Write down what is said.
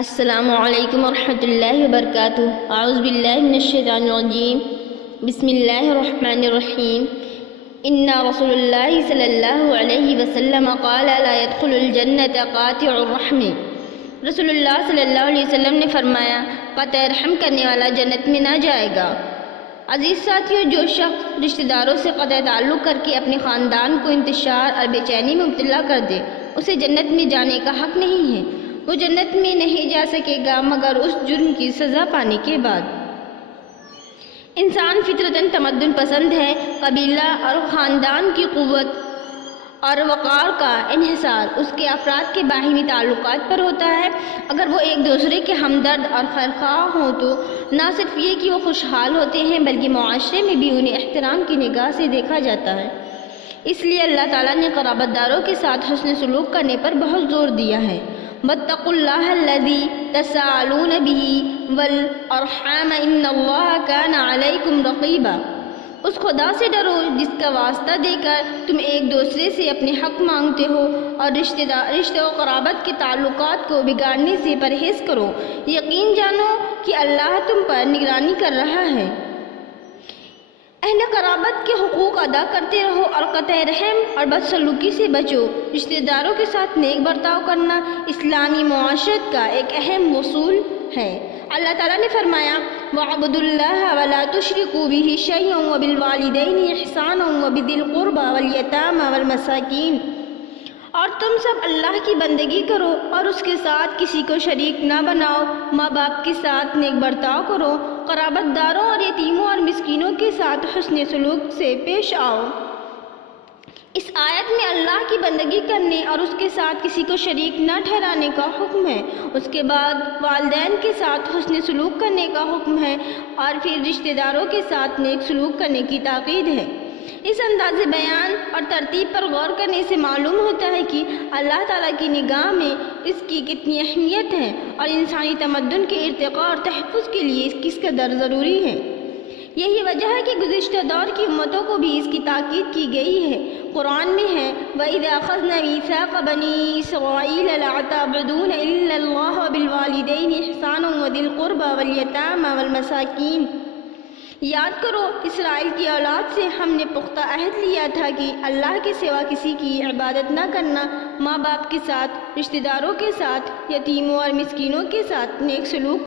السلام علیکم ورحمۃ اللہ وبرکاتہ۔ اعوذ باللہ من الشیطان الرجیم، بسم اللہ الرحمن الرحیم۔ ان رسول اللہ صلی اللہ علیہ وسلم قال لا يدخل الجنۃ قاطع الرحم۔ رسول اللہ صلی اللہ علیہ وسلم نے فرمایا، قطع رحم کرنے والا جنت میں نہ جائے گا۔ عزیز ساتھیوں، جو شخص رشتہ داروں سے قطع تعلق کر کے اپنے خاندان کو انتشار اور بے چینی میں مبتلا کر دے، اسے جنت میں جانے کا حق نہیں ہے۔ وہ جنت میں نہیں جا سکے گا مگر اس جرم کی سزا پانے کے بعد۔ انسان فطرتاً تمدن پسند ہے۔ قبیلہ اور خاندان کی قوت اور وقار کا انحصار اس کے افراد کے باہمی تعلقات پر ہوتا ہے۔ اگر وہ ایک دوسرے کے ہمدرد اور خیرخواہ ہوں تو نہ صرف یہ کہ وہ خوشحال ہوتے ہیں بلکہ معاشرے میں بھی انہیں احترام کی نگاہ سے دیکھا جاتا ہے۔ اس لیے اللہ تعالیٰ نے قرابت داروں کے ساتھ حسن سلوک کرنے پر بہت زور دیا ہے۔ واتقوا اللہ الذی تساءلون بہ والارحام ان اللہ کان علیکم رقیبا۔ اس خدا سے ڈرو جس کا واسطہ دے کر تم ایک دوسرے سے اپنے حق مانگتے ہو، اور رشتہ و قرابت کے تعلقات کو بگاڑنے سے پرہیز کرو۔ یقین جانو کہ اللہ تم پر نگرانی کر رہا ہے۔ اہل قرابت کے حقوق ادا کرتے رہو اور قطع رحم اور بدسلوکی سے بچو۔ رشتہ داروں کے ساتھ نیک برتاؤ کرنا اسلامی معاشرت کا ایک اہم اصول ہے۔ اللہ تعالیٰ نے فرمایا، وَاعْبُدُوا اللَّهَ وَلَا تُشْرِكُوا بِهِ شَيْئًا وَبِالْوَالِدَيْنِ إِحْسَانًا وَبِذِي الْقُرْبَى وَالْيَتَامَى وَالْمَسَاكِينِ۔ اور تم سب اللہ کی بندگی کرو اور اس کے ساتھ کسی کو شریک نہ بناؤ۔ ماں باپ کے ساتھ نیک برتاؤ کرو، قرابت داروں اور یتیموں اور مسکینوں کے ساتھ حسن سلوک سے پیش آؤ۔ اس آیت میں اللہ کی بندگی کرنے اور اس کے ساتھ کسی کو شریک نہ ٹھہرانے کا حکم ہے۔ اس کے بعد والدین کے ساتھ حسن سلوک کرنے کا حکم ہے، اور پھر رشتہ داروں کے ساتھ نیک سلوک کرنے کی تاکید ہے۔ اس انداز بیان اور ترتیب پر غور کرنے سے معلوم ہوتا ہے کہ اللہ تعالیٰ کی نگاہ میں اس کی کتنی اہمیت ہے اور انسانی تمدن کے ارتقاء اور تحفظ کے لیے اس کس قدر ضروری ہے۔ یہی وجہ ہے کہ گزشتہ دور کی امتوں کو بھی اس کی تاکید کی گئی ہے۔ قرآن میں ہے، وَإِذَا أَخَذْنَا مِيثَاقَ بَنِي إِسْرَائِيلَ لَا تَعْبُدُونَ إِلَّا اللَّهَ وَبِالْوَالِدَيْنِ إِحْسَانًا وَذِي الْقُرْبَى وَالْيَتَامَى وَالْمَسَاكِينِ۔ یاد کرو، اسرائیل کی اولاد سے ہم نے پختہ عہد لیا تھا کہ اللہ کے سوا کسی کی عبادت نہ کرنا، ماں باپ کے ساتھ، رشتہ داروں کے ساتھ، یتیموں اور مسکینوں کے ساتھ نیک سلوک